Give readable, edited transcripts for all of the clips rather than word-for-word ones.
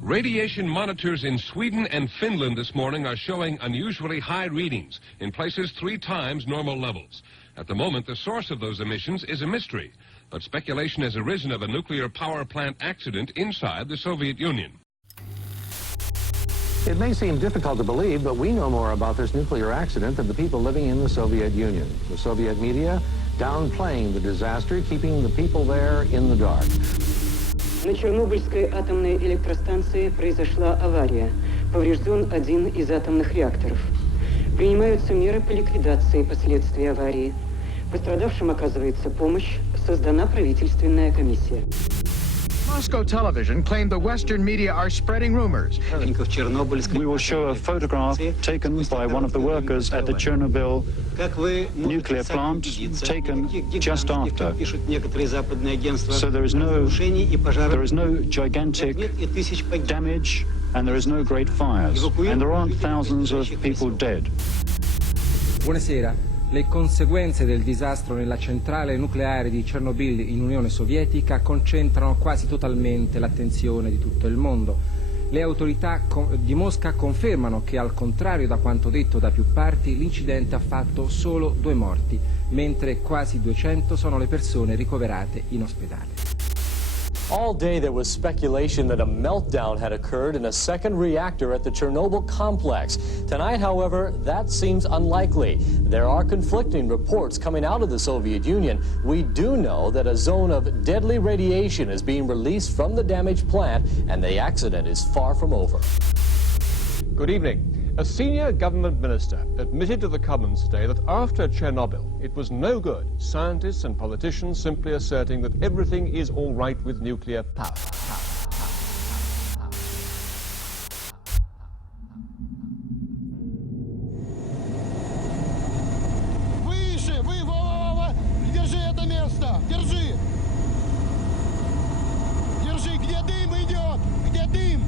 Radiation monitors in Sweden and Finland this morning are showing unusually high readings, in places 3 times normal levels. At the moment, the source of those emissions is a mystery, but speculation has arisen of a nuclear power plant accident inside the Soviet Union. It may seem difficult to believe, but we know more about this nuclear accident than the people living in the Soviet Union. The Soviet media downplaying the disaster, keeping the people there in the dark. На Чернобыльской атомной электростанции произошла авария. Поврежден один из атомных реакторов. Принимаются меры по ликвидации последствий аварии. Пострадавшим оказывается помощь. Создана правительственная комиссия. Moscow television claimed the Western media are spreading rumors. We will show a photograph taken by one of the workers at the Chernobyl nuclear plant, taken just after. So there is no gigantic damage and there is no great fires. And there aren't thousands of people dead. Buonasera. Le conseguenze del disastro nella centrale nucleare di Chernobyl in Unione Sovietica concentrano quasi totalmente l'attenzione di tutto il mondo. Le autorità di Mosca confermano che, al contrario da quanto detto da più parti, l'incidente ha fatto solo 2 morti, mentre quasi 200 sono le persone ricoverate in ospedale. All day there was speculation that a meltdown had occurred in a second reactor at the Chernobyl complex. Tonight, however, that seems unlikely. There are conflicting reports coming out of the Soviet Union. We do know that a zone of deadly radiation is being released from the damaged plant, and the accident is far from over. Good evening. A senior government minister admitted to the Commons today that after Chernobyl, it was no good scientists and politicians simply asserting that everything is all right with nuclear power. Выше! Вы! Держи это место! Держи! Держи! Где дым идет? Где дым?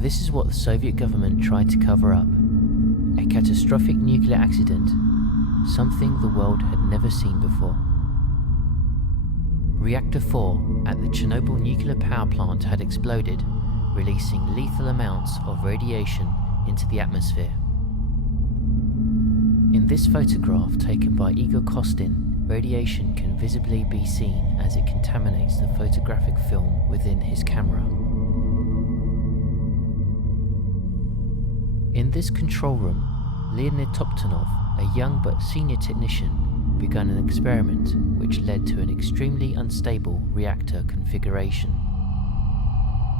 This is what the Soviet government tried to cover up. A catastrophic nuclear accident, something the world had never seen before. Reactor 4 at the Chernobyl nuclear power plant had exploded, releasing lethal amounts of radiation into the atmosphere. In this photograph taken by Igor Kostin, radiation can visibly be seen as it contaminates the photographic film within his camera. In this control room, Leonid Toptonov, a young but senior technician, began an experiment which led to an extremely unstable reactor configuration.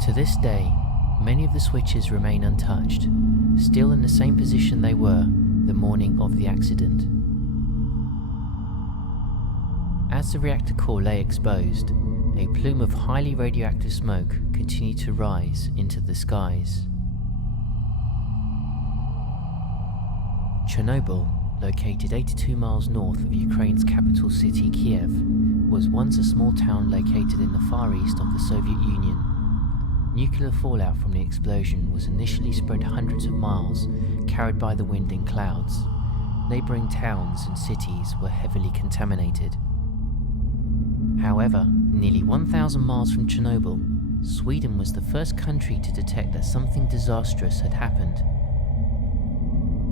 To this day, many of the switches remain untouched, still in the same position they were the morning of the accident. As the reactor core lay exposed, a plume of highly radioactive smoke continued to rise into the skies. Chernobyl, located 82 miles north of Ukraine's capital city Kiev, was once a small town located in the far east of the Soviet Union. Nuclear fallout from the explosion was initially spread hundreds of miles, carried by the wind in clouds. Neighbouring towns and cities were heavily contaminated. However, nearly 1,000 miles from Chernobyl, Sweden was the first country to detect that something disastrous had happened.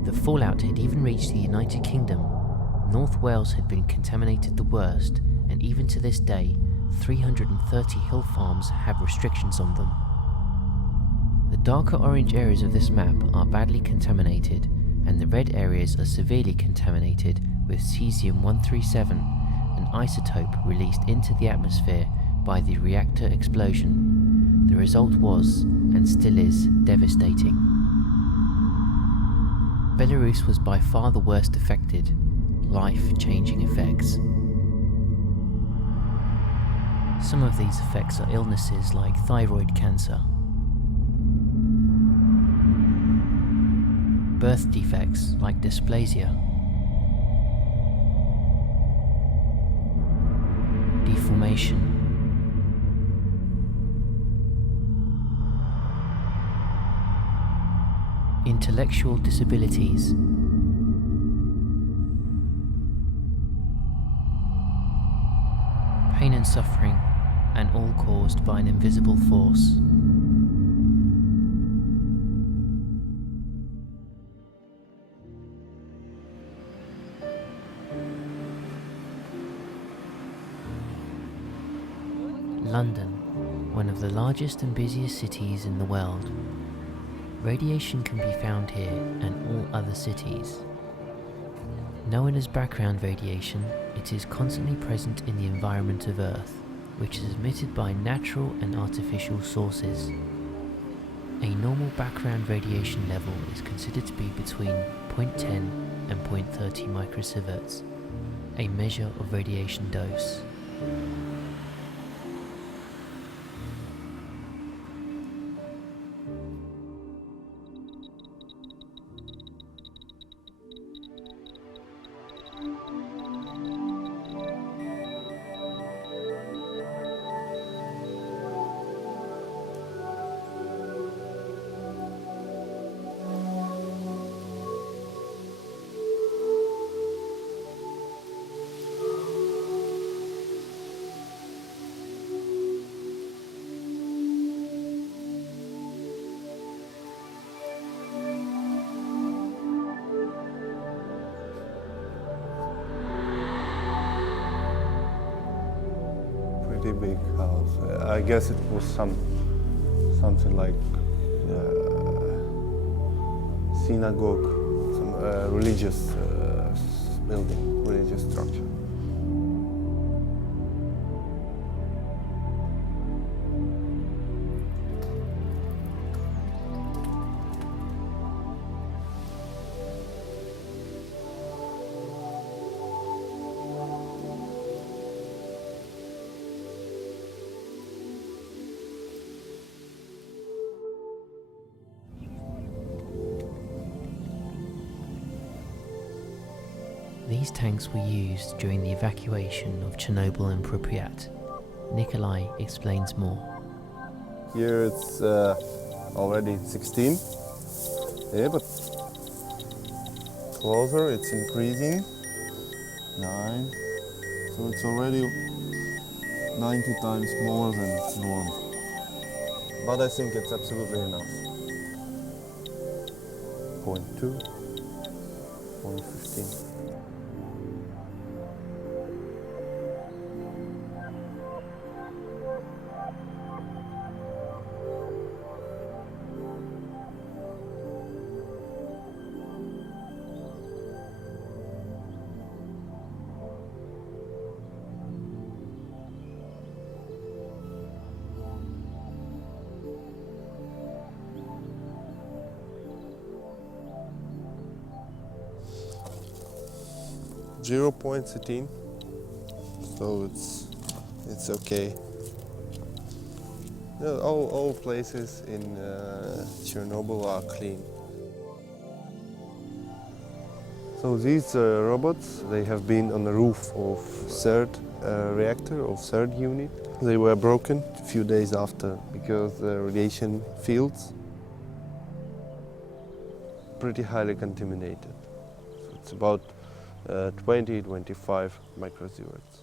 The fallout had even reached the United Kingdom. North Wales had been contaminated the worst, and even to this day, 330 hill farms have restrictions on them. The darker orange areas of this map are badly contaminated, and the red areas are severely contaminated with cesium-137, an isotope released into the atmosphere by the reactor explosion. The result was, and still is, devastating. Belarus was by far the worst affected, life-changing effects. Some of these effects are illnesses like thyroid cancer, birth defects like dysplasia, deformation, intellectual disabilities, suffering, and all caused by an invisible force. London, one of the largest and busiest cities in the world. Radiation can be found here and all other cities. Known as background radiation, it is constantly present in the environment of Earth, which is emitted by natural and artificial sources. A normal background radiation level is considered to be between 0.10 and 0.30 microsieverts, a measure of radiation dose. Pretty big house. I guess it was something like synagogue, some religious building, religious structure. These tanks were used during the evacuation of Chernobyl and Pripyat. Nikolai explains more. Here it's already 16. Yeah, but closer it's increasing. 9. So it's already 90 times more than normal. But I think it's absolutely enough. 0.2, 0.15. Zero point 13, so it's okay. All places in Chernobyl are clean. So these robots, they have been on the roof of third reactor, of third unit. They were broken a few days after because the radiation fields pretty highly contaminated. So it's about 20-25 microsieverts.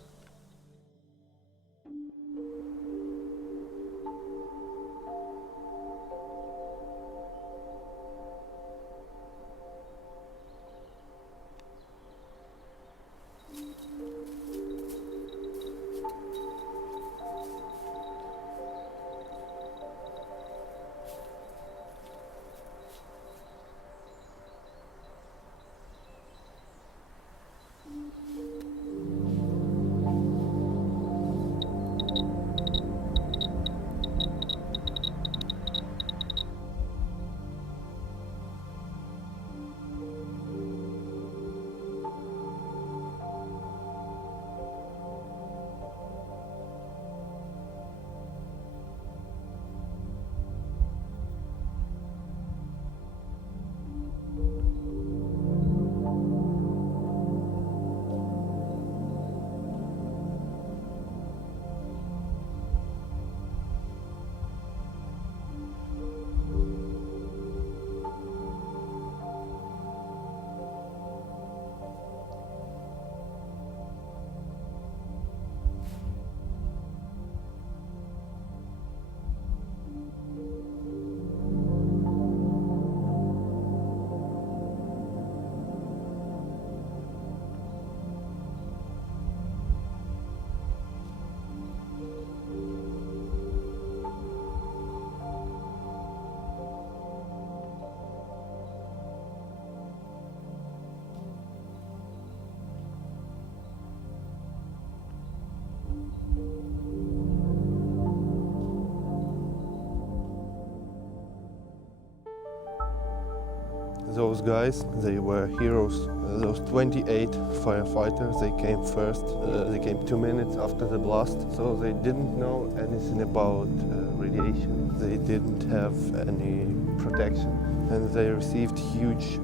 those guys, they were heroes. Those 28 firefighters, they came first. They came 2 minutes after the blast, so they didn't know anything about radiation. They didn't have any protection, and they received huge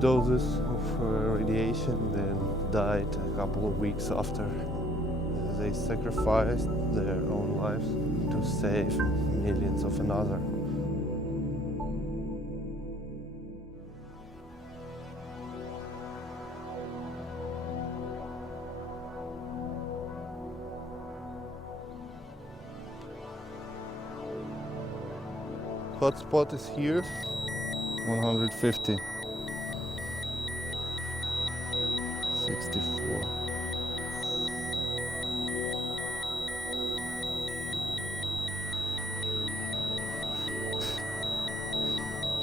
doses of radiation, then died a couple of weeks after. They sacrificed their own lives to save millions of another. Hotspot is here, 150, 64.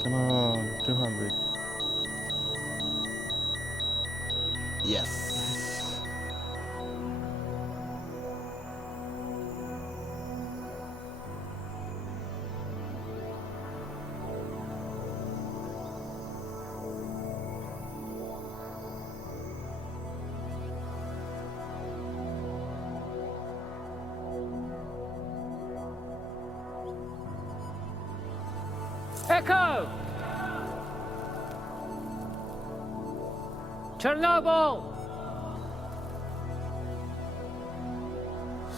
Come on, 200. Yes. Echo! Chernobyl!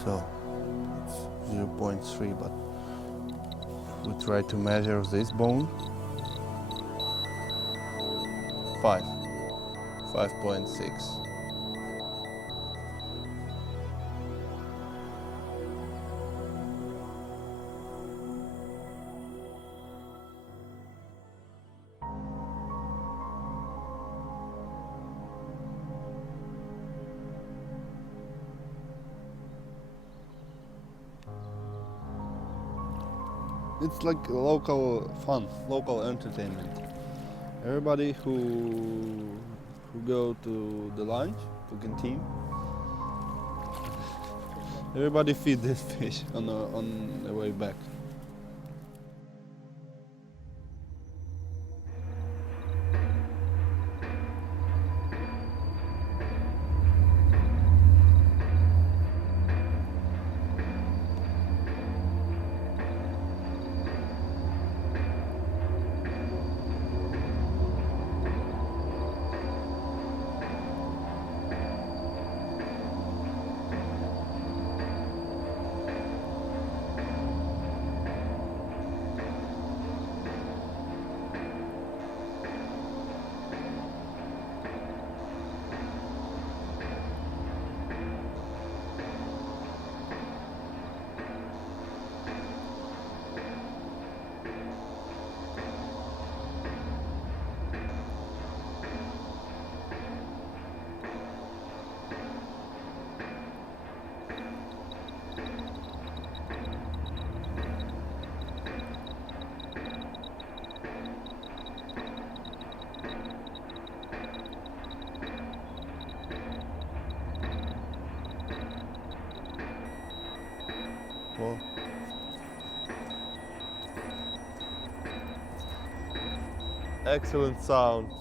So, it's 0.3, but we try to measure this bone. 5.6. It's like local fun, local entertainment. Everybody who go to the lunch, to canteen, everybody feed this fish on the way back. Well, excellent sound.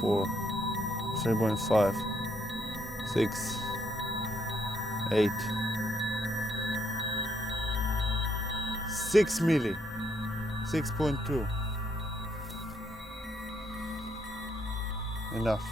.4, 3.5, 6, 8, 6 milli, 6.2. Enough.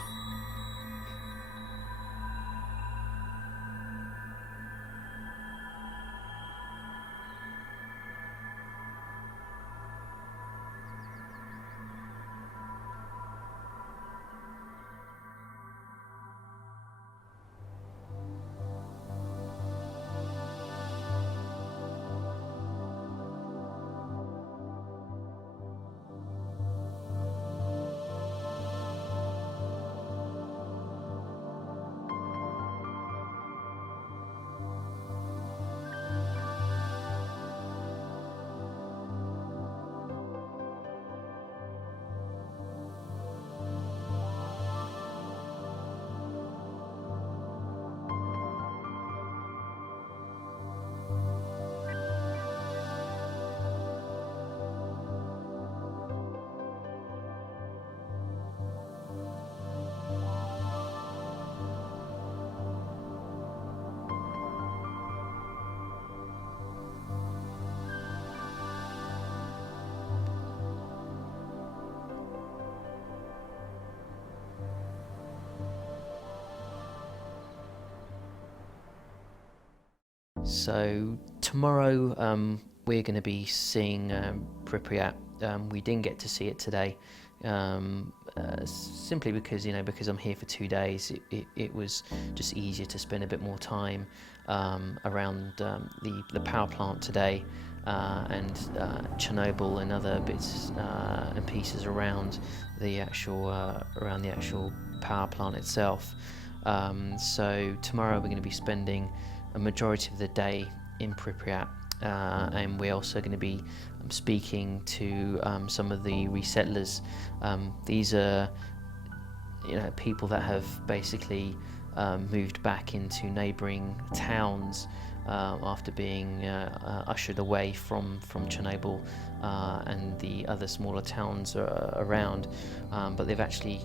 So tomorrow we're going to be seeing Pripyat. We didn't get to see it today, simply because because I'm here for 2 days. It was just easier to spend a bit more time around the power plant today and Chernobyl and other bits and pieces around the actual power plant itself. So tomorrow we're going to be spending a majority of the day in Pripyat, and we're also going to be speaking to some of the resettlers. These are people that have basically moved back into neighbouring towns after being ushered away from Chernobyl and the other smaller towns around, but they've actually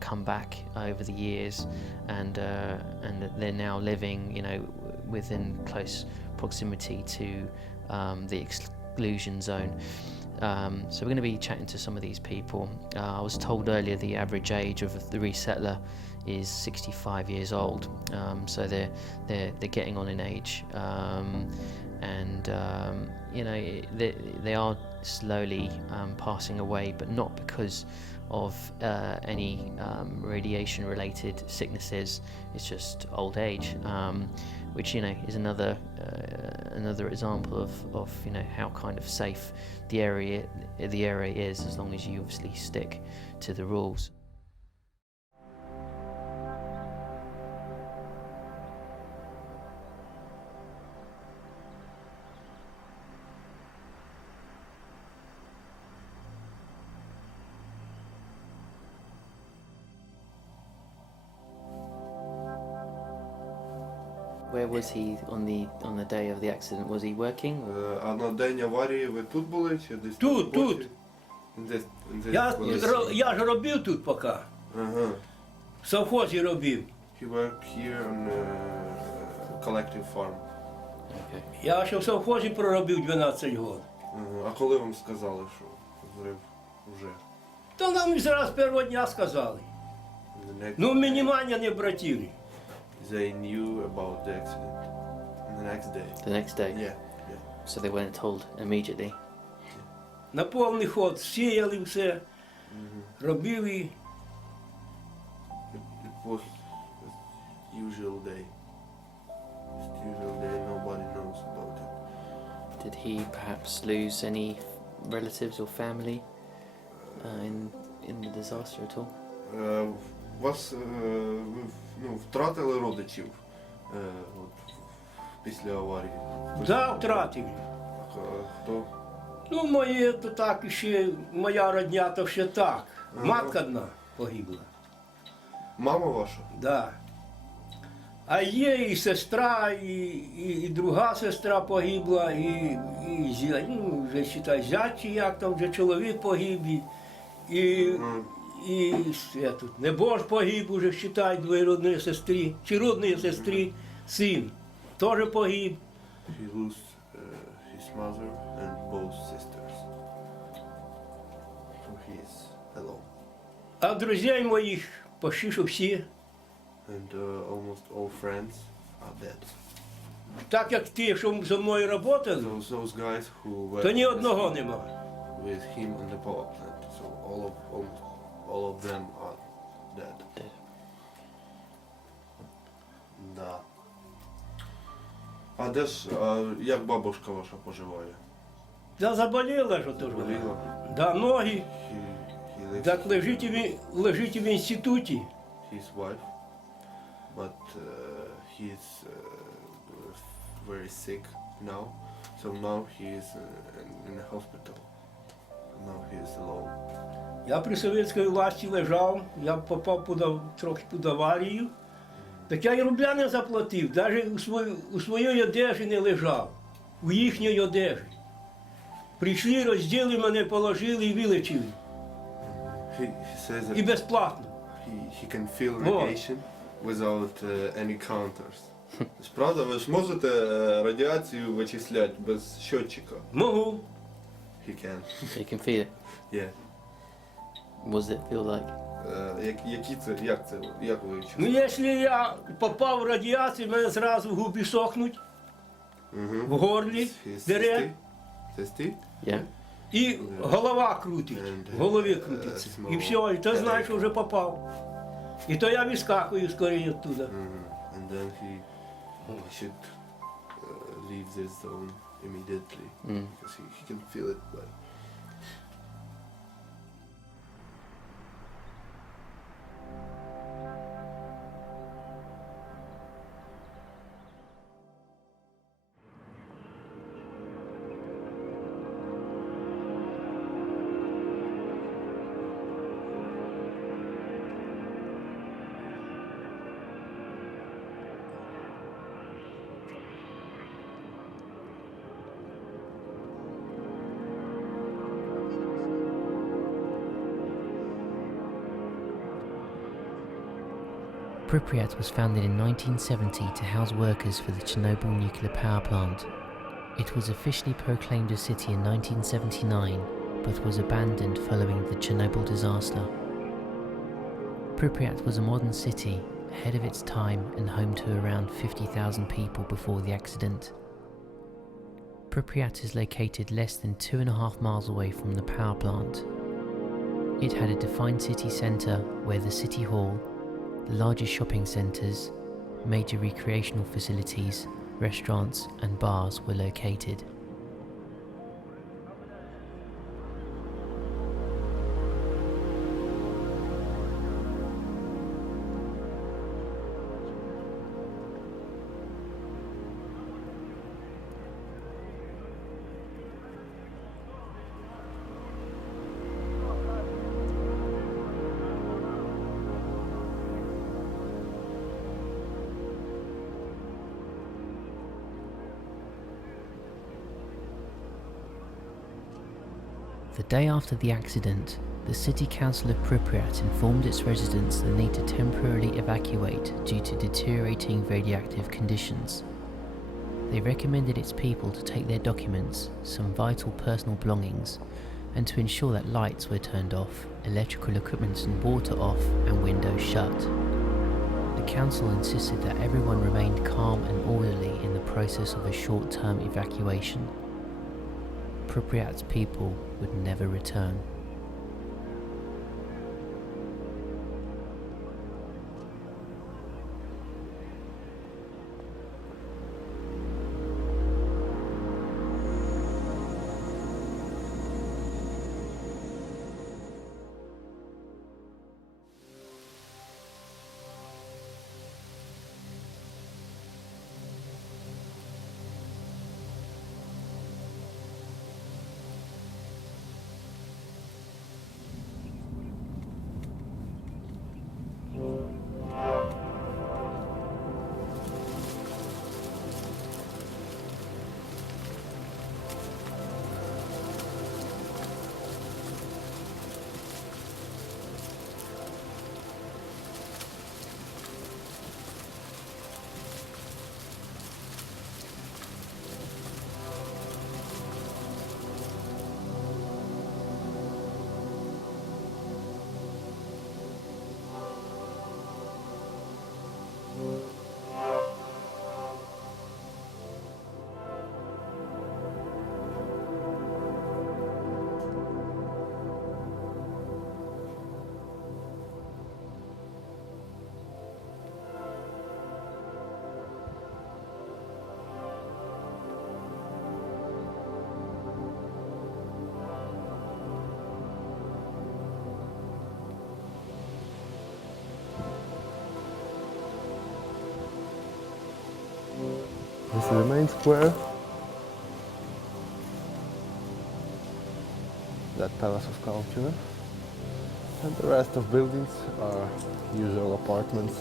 come back over the years, and they're now living within close proximity to the exclusion zone. So we're going to be chatting to some of these people. I was told earlier the average age of the resettler is 65 years old, so they're getting on in age, and they are slowly passing away, but not because of any radiation-related sicknesses. It's just old age, which is another example of how kind of safe the area is, as long as you obviously stick to the rules. Where was he on the day of the accident? Was he working? А на день аварії ви тут були чи десь? Тут. Я ж робив тут поки. Ага. В совхозі робив. He worked here on a collective farm. Okay. Я ще в совхозі проробив 12 років. А коли вам сказали, що зрив вже? То нам зразу з першого дня сказали. Ну, мінімально не братили. They knew about the accident the next day. The next day? Yeah. So they weren't told immediately? На повний ход сіяли все, робили. It was usual day. Just usual day, nobody knows about it. Did he perhaps lose any relatives or family in the disaster at all? Вас втратили родичів після аварії? Да, втратив. Хто? Ну, моє то так ще, моя родня то ще так. Матка одна погибла. Мама ваша? Да. А є і сестра, і друга сестра погибла, і вже считай, зять, чи як там, вже чоловік погиб, і тут небож погиб, уже считай, двоюродної сестри, чи родної сестри, син, теж погиб. He lost his mother and both sisters. So he is alone. А друзей моїх почти що всі. And almost all friends are dead. Так як ті, що зі мною працювали, So those guys who were то ні одного нема. with him on the power plant. So almost all of them are dead. Да. А де ж, як бабушка ваша поживає? Да заболіла ж ото ж. Заболіла? Да, ноги. He lives Так лежить в інституті. his wife, but he's very sick now. So now he is in a hospital. Now he is alone. Я при совєтській власті лежав, я попав трохи під аварію. Так я й рубля не заплатив, навіть у своїй одежі не лежав, у їхній одежі. Прийшли, розділи мене, положили і вилечили. He says that І безплатно. he can feel radiation without any counters. Правда, ви ж можете радіацію вичисляти без щотчика? Можу. He can. You can feel it? Yeah. What does it feel like? Як ви Ну, якщо я попав в радіацію, мене зразу губи сохнуть. в горлі дере. І голова крутить, в голові крутиться. І все, і то знаєш, що вже попав. І то я вискакую скоріше оттуда. And then he should leave this zone immediately because he can feel it. But Pripyat was founded in 1970 to house workers for the Chernobyl nuclear power plant. It was officially proclaimed a city in 1979, but was abandoned following the Chernobyl disaster. Pripyat was a modern city, ahead of its time and home to around 50,000 people before the accident. Pripyat is located less than 2.5 miles away from the power plant. It had a defined city centre where the city hall, the largest shopping centres, major recreational facilities, restaurants and bars were located. The day after the accident, the City Council of Pripyat informed its residents the need to temporarily evacuate due to deteriorating radioactive conditions. They recommended its people to take their documents, some vital personal belongings, and to ensure that lights were turned off, electrical equipment and water off, and windows shut. The council insisted that everyone remained calm and orderly in the process of a short-term evacuation. Pripyat's people would never return. This is the main square. That Palace of Culture. And the rest of buildings are usual apartments.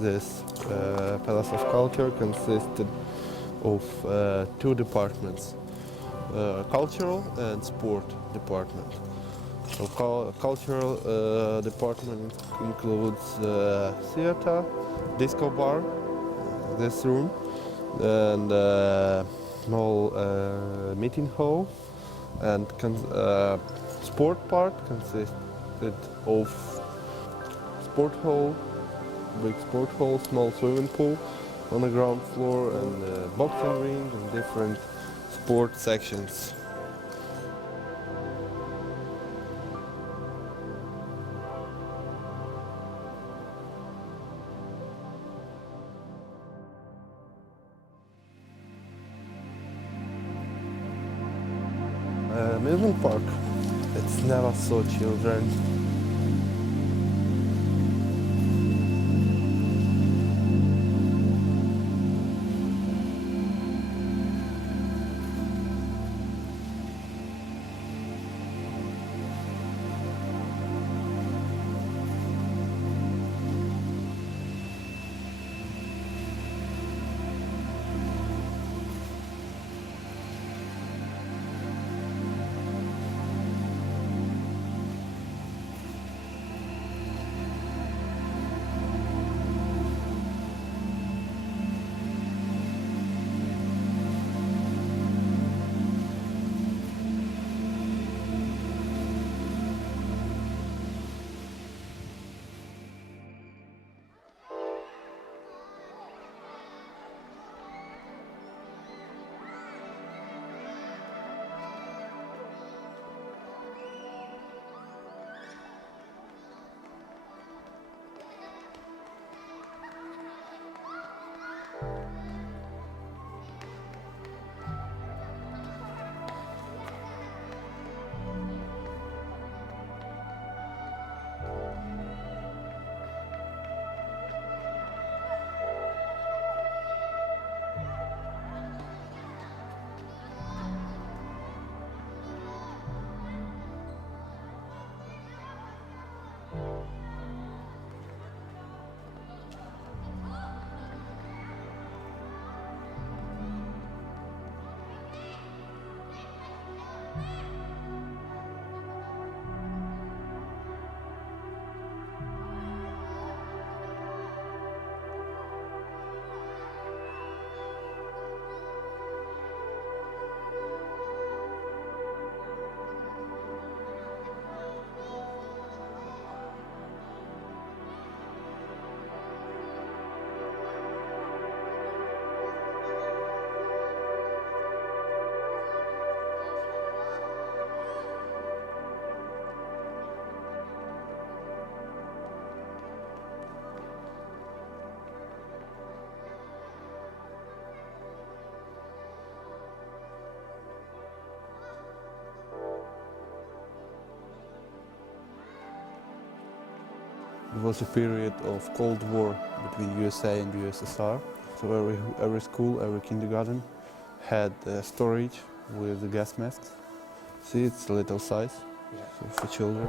This Palace of Culture consisted of two departments, cultural and sport department. So cultural department includes theater, disco bar, this room, and small meeting hall, and sport part consisted of sport hall, big sport hall, small swimming pool on the ground floor, and boxing ring and different sport sections. Amusement park. It's never saw children. It was a period of Cold War between USA and USSR. So every school, every kindergarten had storage with the gas masks. See, it's a little size so for children.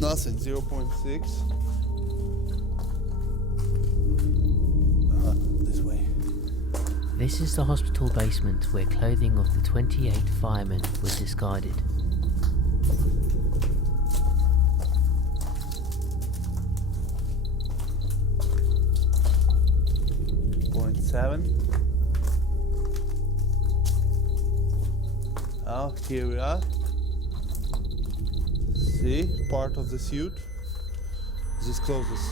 Nothing, 0.6. This way. This is the hospital basement where clothing of the 28 firemen was discarded. Now, here we are. See, part of the suit. This is closest.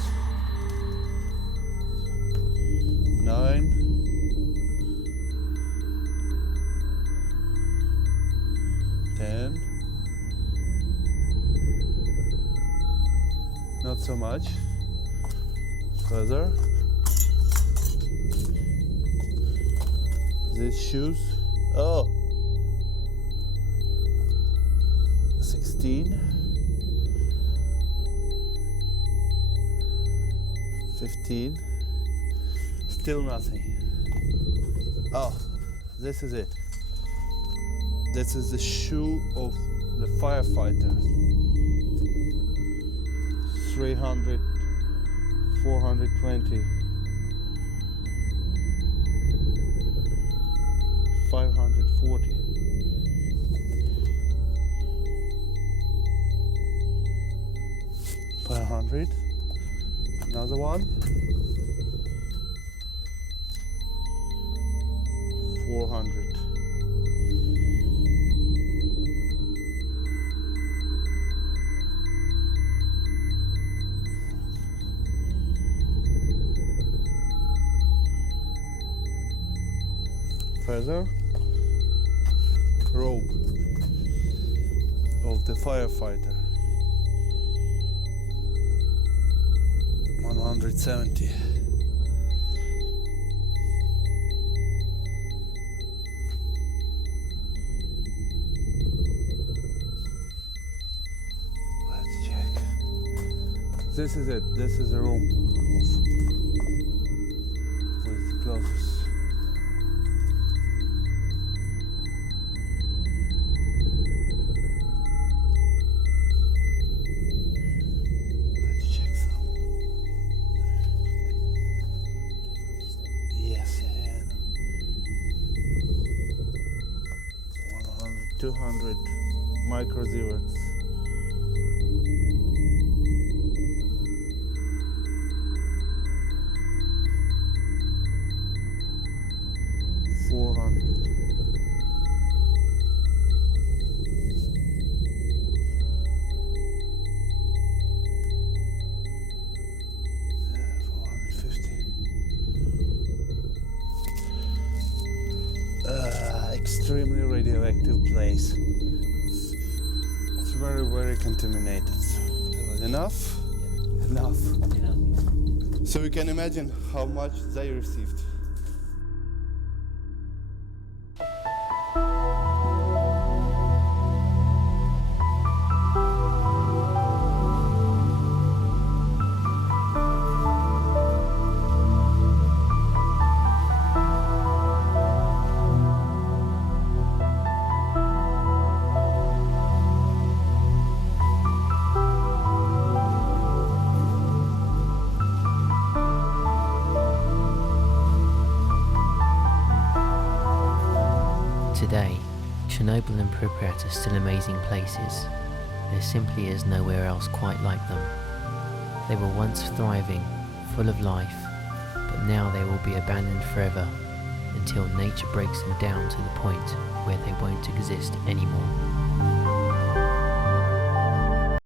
9. 10. Not so much. Further. These shoes. Oh. 16. 14, 15, still nothing. Oh, this is it. This is the shoe of the firefighter. 300, 420, 540. 500. Another one. 400. Further, robe of the firefighter. 170. Let's check. This is it. This is the room with the clothes. Let's check some. Yes, and 100, 200 microsieverts. 400. 450. Extremely radioactive place. It's very, very contaminated. Enough? Enough. So you can imagine how much they received. Today, Chernobyl and Pripyat are still amazing places. There simply is nowhere else quite like them. They were once thriving, full of life, but now they will be abandoned forever until nature breaks them down to the point where they won't exist anymore.